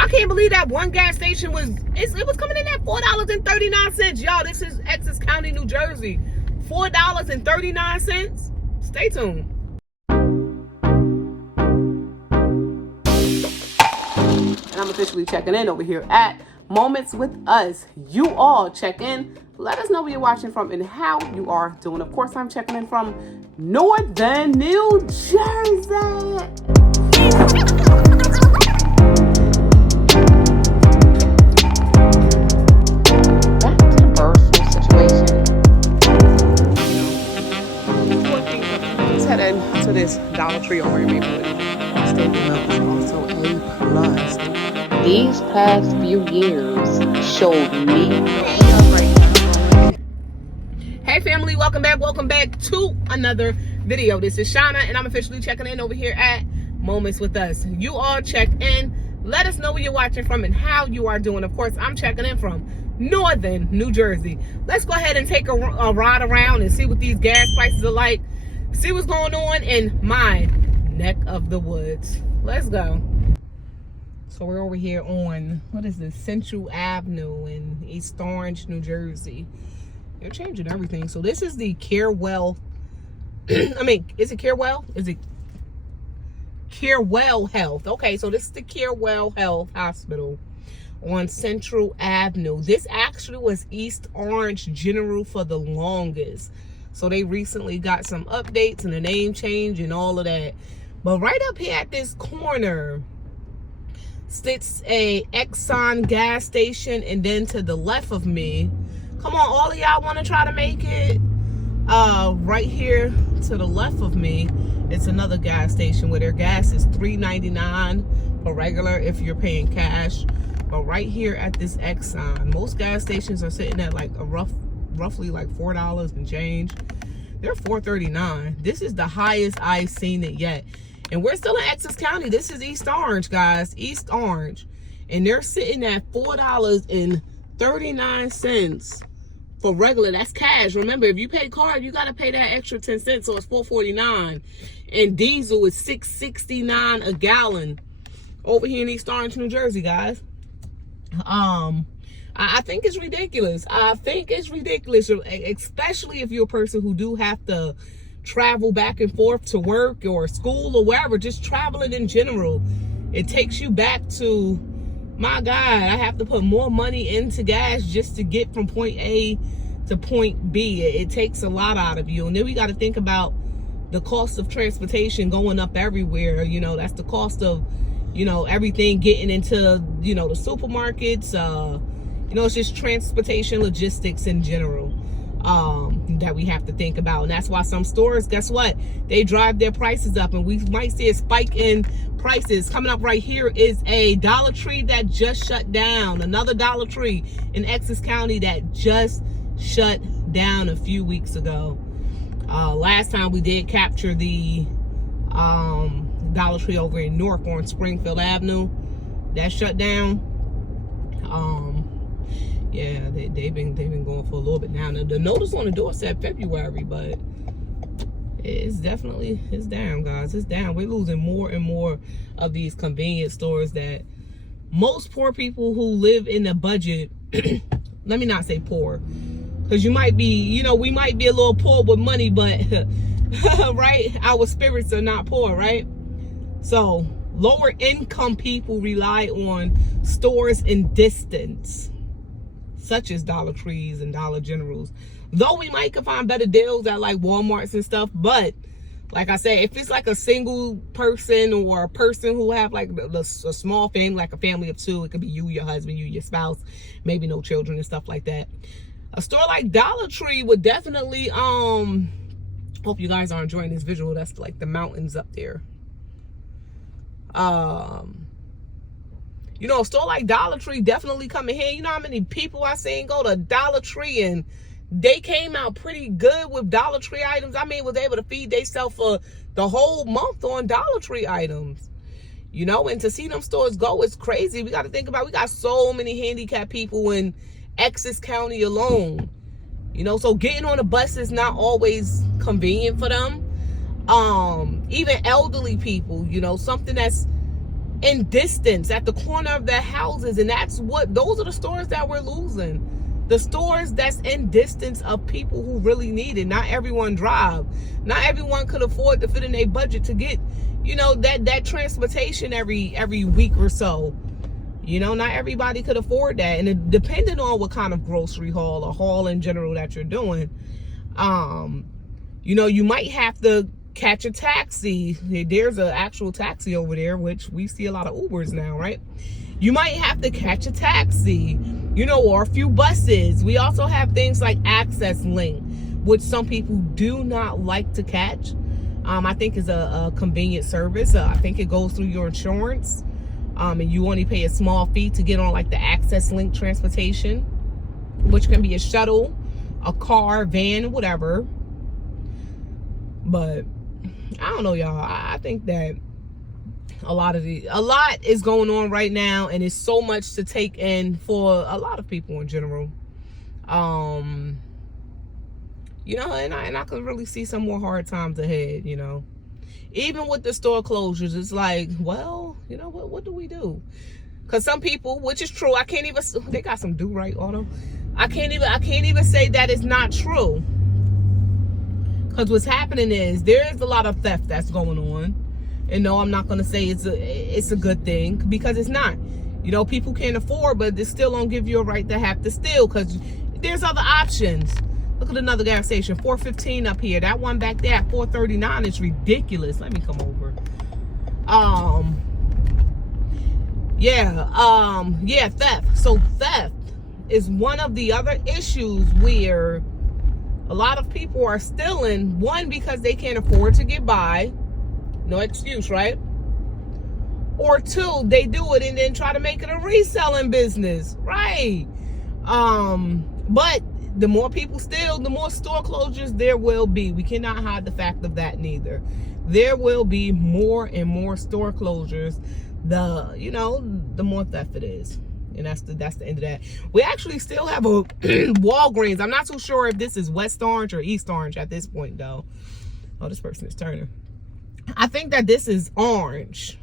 I can't believe that one gas station was, it was coming in at $4.39. Y'all, this is Essex County, New Jersey. $4.39. Stay tuned. And I'm officially checking in over here at Moments with Us. You all check in. Let us know where you're watching from and how you are doing. Of course, I'm checking in from Northern New Jersey. To this Dollar Tree over in Maplewood. It's also a plus. These past few years showed me. Hey family, welcome back to another video. This is Shauna and I'm officially checking in over here at Moments with Us. You all check in. Let us know where you're watching from and how you are doing. Of course, I'm checking in from Northern New Jersey. Let's go ahead and take a ride around and see what these gas prices are like. See what's going on in my neck of the woods. Let's go. So we're over here on, what is this, Central Avenue in East Orange, New Jersey. They're changing everything. So this is the Carewell, I mean, is it Carewell? Is it Carewell Health? Okay, so this is the Carewell Health Hospital on Central Avenue. This actually was East Orange General for the longest. So they recently got some updates and a name change and all of that. But right up here at this corner sits a Exxon gas station, and then to the left of me, come on, all of y'all want to try to make it? Right here to the left of me, it's another gas station where their gas is $3.99 for regular if you're paying cash. But right here at this Exxon, most gas stations are sitting at like a roughly like $4 and change. They're $4.39. This is the highest I've seen it yet. And we're still in Essex County. This is East Orange, guys. East Orange. And they're sitting at $4.39 for regular. That's cash. Remember, if you pay card, you got to pay that extra 10 cents. So it's $4.49. And diesel is $6.69 a gallon over here in East Orange, New Jersey, guys. I think it's ridiculous. I think it's ridiculous, especially if you're a person who do have to travel back and forth to work or school or wherever, just traveling in general. It takes you back to, my God, I have to put more money into gas just to get from point A to point B. It takes a lot out of you. And then we got to think about the cost of transportation going up everywhere. You know, that's the cost of, you know, everything getting into, you know, the supermarkets, you know, it's just transportation logistics in general that we have to think about. And that's why some stores, guess what? They drive their prices up, and we might see a spike in prices. Coming up right here is a Dollar Tree that just shut down. Another Dollar Tree in Essex County that just shut down a few weeks ago. Last time we did capture the Dollar Tree over in Newark on Springfield Avenue. That shut down. Yeah, they've been going for a little bit now. The notice on the door said February, but it's down, guys. It's down. We're losing more and more of these convenience stores that most poor people who live in the budget, let me not say poor, because you might be, you know, we might be a little poor with money, but right, our spirits are not poor, right? So lower income people rely on stores in distance, such as Dollar Trees and Dollar Generals. Though we might can find better deals at like Walmarts and stuff, but like I said, if it's like a single person or a person who have like a small family, like a family of two, it could be you, your husband, you, your spouse, maybe no children and stuff like that. A store like Dollar Tree would definitely, hope you guys are enjoying this visual. That's like the mountains up there. You know, a store like Dollar Tree definitely coming here. You know how many people I seen go to Dollar Tree and they came out pretty good with Dollar Tree items. I mean, was able to feed themselves for the whole month on Dollar Tree items. You know, and to see them stores go is crazy. We got to think about, we got so many handicapped people in Essex County alone. You know, so getting on a bus is not always convenient for them. Even elderly people, you know, something that's in distance at the corner of their houses. And those are the stores that we're losing. The stores that's in distance of people who really need it. Not everyone drive. Not everyone could afford to fit in their budget to get, that transportation every week or so. Not everybody could afford that. And depending on what kind of grocery haul or haul in general that you're doing, you might have to catch a taxi. There's an actual taxi over there, which we see a lot of Ubers now, right? You might have to catch a taxi, or a few buses. We also have things like Access Link, which some people do not like to catch. I think is a convenient service. I think it goes through your insurance. And you only pay a small fee to get on like the Access Link transportation, which can be a shuttle, a car, van, whatever. But I don't know, y'all. I think that a lot is going on right now, and it's so much to take in for a lot of people in general. And I could really see some more hard times ahead, Even with the store closures, it's like, well, what do we do? Because some people, which is true, they got some do-right auto. I can't even say that it's not true. Because what's happening is there is a lot of theft that's going on. And no, I'm not going to say it's a good thing, because it's not. People can't afford, but they still don't give you a right to have to steal, because there's other options. Look at another gas station, 415 up here. That one back there at 439 is ridiculous. Let me come over. Theft. So theft is one of the other issues where a lot of people are stealing. One, because they can't afford to get by. No excuse, right? Or two, they do it and then try to make it a reselling business, right? But the more people steal, the more store closures there will be. We cannot hide the fact of that neither. There will be more and more store closures. The more theft it is. And that's the end of that. We actually still have a Walgreens. I'm not too sure if this is West Orange or East Orange at this point, though. Oh, this person is turning. I think that this is Orange.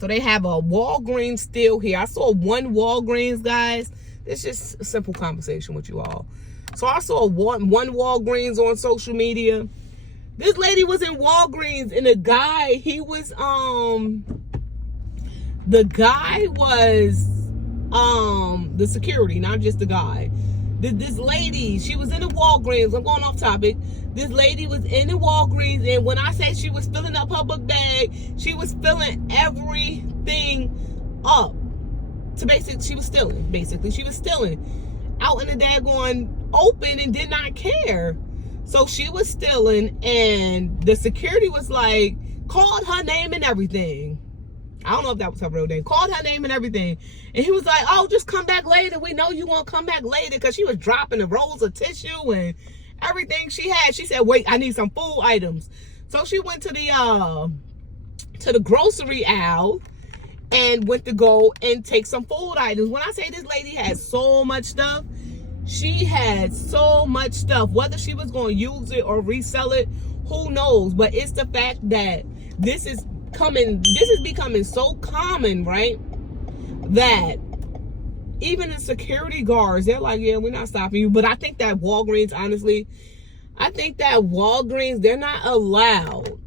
So they have a Walgreens still here. I saw one Walgreens, guys. It's just a simple conversation with you all. So I saw one Walgreens on social media. This lady was in Walgreens, and the guy was the security, not just the guy. This lady, she was in the Walgreens. I'm going off topic. This lady was in the Walgreens, and when I say she was filling up her book bag, she was filling everything up. So basically, she was stealing out in the daggone open and did not care. So she was stealing, and the security was like, called her name and everything. I don't know if that was her real name. Called her name and everything. And he was like, oh, just come back later. We know you won't come back later, because she was dropping the rolls of tissue and everything she had. She said, wait, I need some food items. So she went to the grocery aisle and went to go and take some food items. When I say this lady had so much stuff, she had so much stuff. Whether she was going to use it or resell it, who knows? But it's the fact that this is becoming so common, right? That even the security guards, they're like, yeah, we're not stopping you. But I think that Walgreens, honestly, they're not allowed.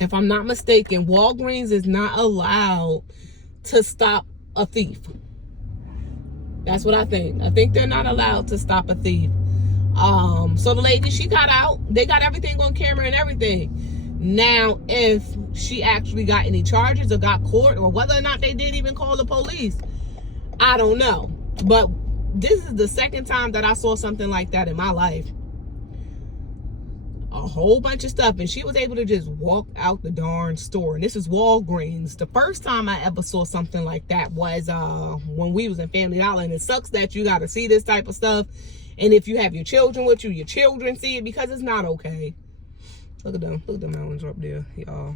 If I'm not mistaken, Walgreens is not allowed to stop a thief. That's what I think. I think they're not allowed to stop a thief. So the lady, she got out. They got everything on camera and everything. Now, if she actually got any charges or got caught, or whether or not they did even call the police, I don't know. But this is the second time that I saw something like that in my life. A whole bunch of stuff, and she was able to just walk out the darn store. And this is Walgreens. The first time I ever saw something like that was when we was in Family Dollar. And it sucks that you got to see this type of stuff, and if you have your children with you, your children see it, because it's not okay. Look at them mountains up there, y'all.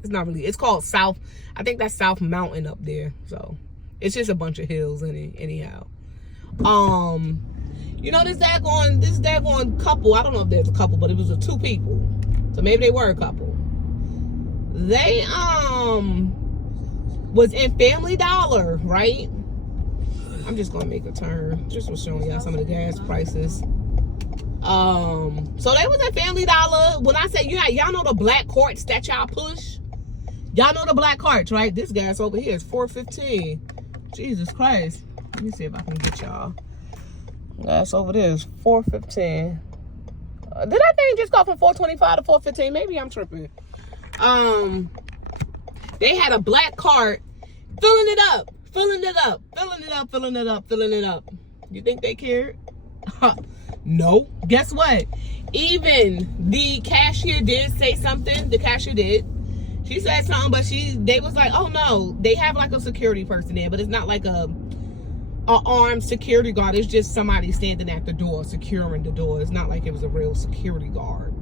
It's not really, it's called South, I think that's South Mountain up there. So it's just a bunch of hills anyhow. This daggone couple, I don't know if there's a couple, but it was two people. So maybe they were a couple. They was in Family Dollar, right? I'm just gonna make a turn. Just was showing y'all some of the gas prices. So they was at Family Dollar. When I say y'all know the black carts that y'all push. Y'all know the black carts, right? This gas over here is $4.15. Jesus Christ. Let me see if I can get y'all. Gas over there is $4.15. Did that thing just go from $4.25 to $4.15? Maybe I'm tripping. They had a black cart filling it up. You think they cared? No. Guess what? Even the cashier did say something. The cashier did. She said something, but they was like, oh no, they have like a security person there, but it's not like a armed security guard. It's just somebody standing at the door, securing the door. It's not like it was a real security guard.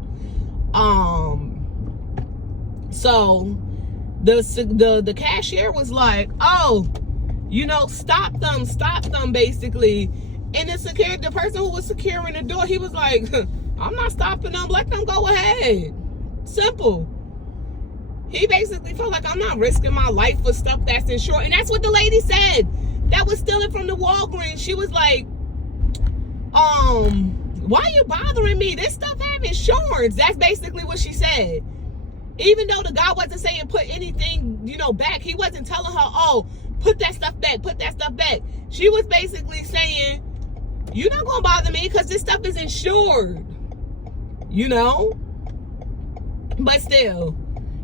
So the cashier was like, oh, you know, stop them, basically. And the person who was securing the door, he was like, I'm not stopping them. Let them go ahead. Simple. He basically felt like, I'm not risking my life for stuff that's insured. And that's what the lady said that was stealing from the Walgreens. She was like, why are you bothering me? This stuff have insurance. That's basically what she said. Even though the guy wasn't saying put anything, you know, back. He wasn't telling her, oh, put that stuff back, put that stuff back. She was basically saying, you're not going to bother me because this stuff is insured. You know? But still,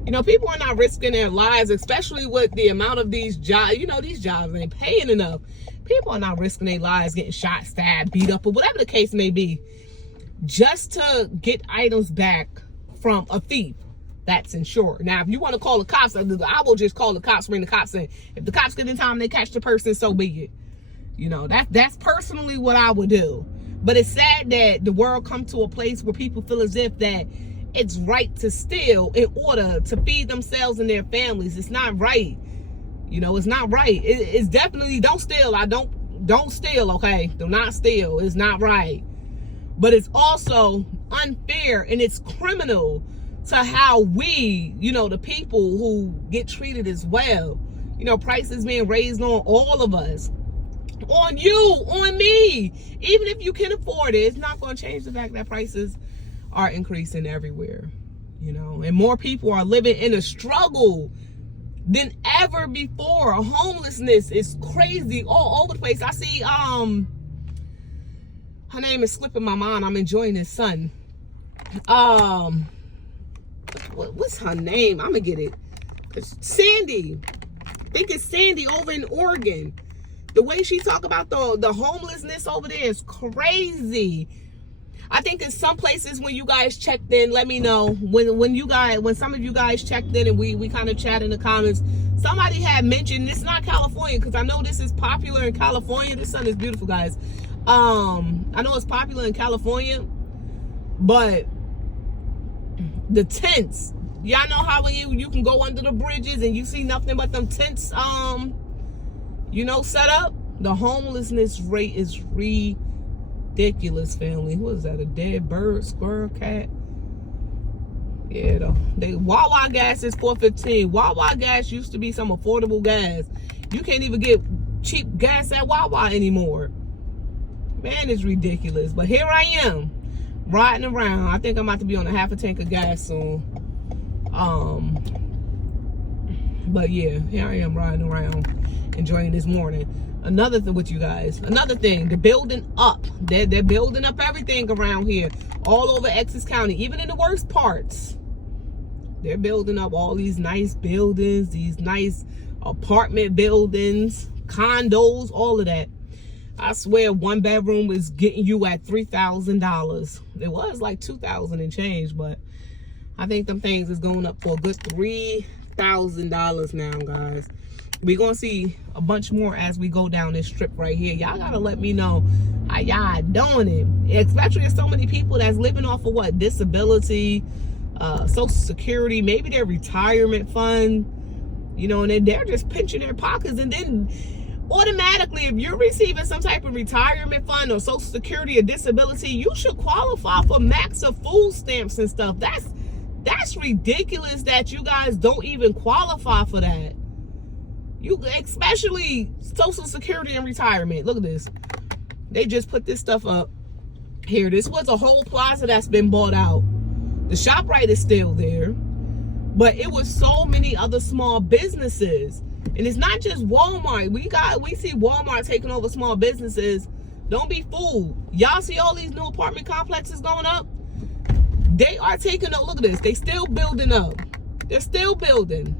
you know, people are not risking their lives, especially with the amount of these jobs. You know, these jobs ain't paying enough. People are not risking their lives getting shot, stabbed, beat up, or whatever the case may be, just to get items back from a thief that's insured. Now, if you want to call the cops, I will just call the cops, bring the cops in. If the cops get in time, they catch the person, so be it. You know, that's personally what I would do. But it's sad that the world come to a place where people feel as if that it's right to steal in order to feed themselves and their families. It's not right. You know, it's not right. It's definitely, don't steal. Don't steal, okay? Do not steal. It's not right. But it's also unfair and it's criminal to how we, you know, the people who get treated as well. You know, prices being raised on all of us. On you, on me. Even if you can afford it, it's not going to change the fact that prices are increasing everywhere. You know, and more people are living in a struggle than ever before. Homelessness is crazy all over the place. I see, her name is slipping my mind. I'm enjoying this son. What's her name? I'm gonna get it. It's Sandy. I think it's Sandy over in Oregon. The way she talk about the homelessness over there is crazy. I think in some places when you guys checked in, let me know. When some of you guys checked in and we kind of chat in the comments, somebody had mentioned, it's not California, because I know this is popular in California. This sun is beautiful, guys. I know it's popular in California, but the tents, y'all know how when you can go under the bridges and you see nothing but them tents, you know, set up. The homelessness rate is ridiculous, family. What is that? A dead bird, squirrel, cat? Yeah, though. Wawa gas is $4.15. Wawa gas used to be some affordable gas. You can't even get cheap gas at Wawa anymore. Man, it's ridiculous. But here I am, riding around. I think I'm about to be on a half a tank of gas soon. But yeah, here I am riding around, enjoying this morning. Another thing with you guys, another thing, they're building up. They're building up everything around here, all over Essex County, even in the worst parts. They're building up all these nice buildings, these nice apartment buildings, condos, all of that. I swear one bedroom is getting you at $3,000. It was like $2,000 and change, but I think them things is going up for a good $3,000 now, guys. We're going to see a bunch more as we go down this strip right here. Y'all got to let me know how y'all doing it. Especially there's so many people that's living off of what? Disability, Social Security, maybe their retirement fund. You know, and they're just pinching their pockets. And then automatically, if you're receiving some type of retirement fund or Social Security or disability, you should qualify for max of food stamps and stuff. That's ridiculous that you guys don't even qualify for that. You, especially Social Security and retirement. Look at this. They just put this stuff up here. This was a whole plaza that's been bought out. The ShopRite is still there, but it was so many other small businesses. And it's not just Walmart. We see Walmart taking over small businesses. Don't be fooled. Y'all see all these new apartment complexes going up? They are taking up. Look at this. They still building up. They're still building.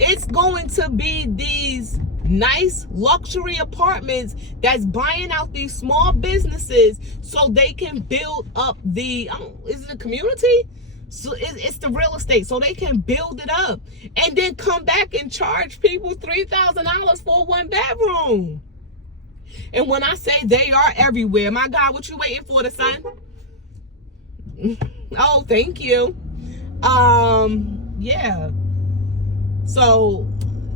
It's going to be these nice luxury apartments that's buying out these small businesses so they can build up the, is it a community? So it's the real estate, so they can build it up and then come back and charge people $3,000 for 1 bedroom. And when I say they are everywhere, my God, what you waiting for, the sun? Oh, thank you. Yeah. So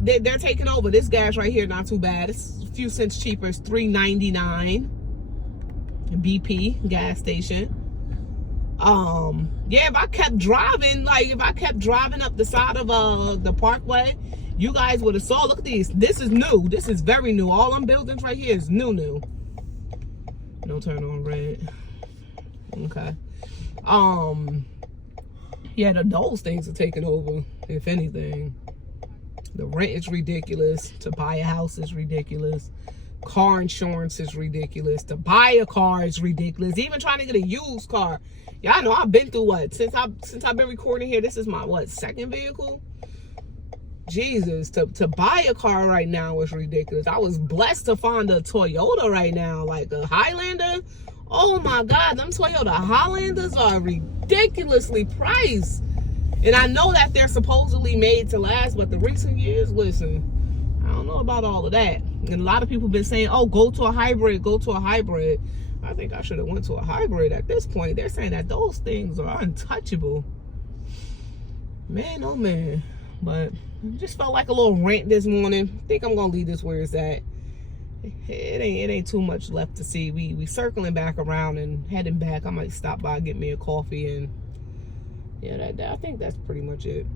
they're taking over. This gas right here, not too bad. It's a few cents cheaper. It's $3.99. BP gas station. Yeah, if I kept driving, up the side of the parkway, you guys would have saw. Look at these. This is new. This is very new. All them buildings right here is new. No turn on red. Okay. Yeah, those things are taking over, if anything. The rent is ridiculous. To buy a house is ridiculous. Car insurance is ridiculous. To buy a car is ridiculous. Even trying to get a used car. Y'all know I've been through what? Since I've been recording here, this is my second vehicle? Jesus, to buy a car right now is ridiculous. I was blessed to find a Toyota right now, like a Highlander. Oh my God, them Toyota Highlanders are ridiculously priced. And I know that they're supposedly made to last, but the recent years, listen, I don't know about all of that. And a lot of people have been saying, oh, go to a hybrid, go to a hybrid. I think I should have went to a hybrid at this point. They're saying that those things are untouchable. Man, oh man. But it just felt like a little rant this morning. I think I'm gonna leave this where it's at. It ain't too much left to see. We circling back around and heading back. I might stop by, get me a coffee, and yeah, I think that's pretty much it.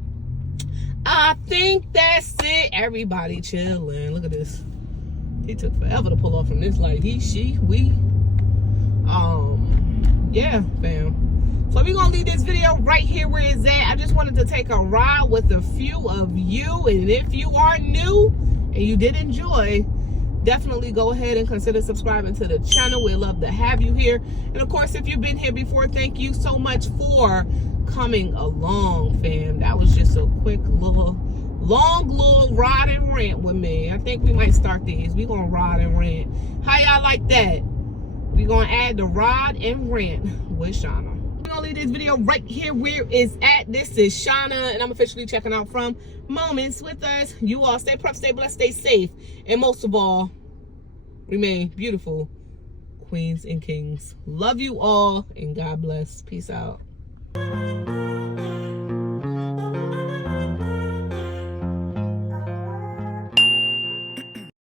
I think that's it. Everybody chilling. Look at this. He took forever to pull off from this light. He, she, we. Yeah, fam. So we're gonna leave this video right here where it's at. I just wanted to take a ride with a few of you, and if you are new and you did enjoy, definitely go ahead and consider subscribing to the channel. We'd love to have you here. And of course, if you've been here before, thank you so much for coming along, fam. That was just a quick long little ride and rant with me. I think we might start these. We're gonna ride and rant. How y'all like that? We're gonna add the ride and rant with Shauna. We're gonna leave this video right here where it's at. This is Shauna, and I'm officially checking out from Moments with Us. You all stay prepped, stay blessed, stay safe, and most of all, remain beautiful queens and kings. Love you all, and God bless. Peace out.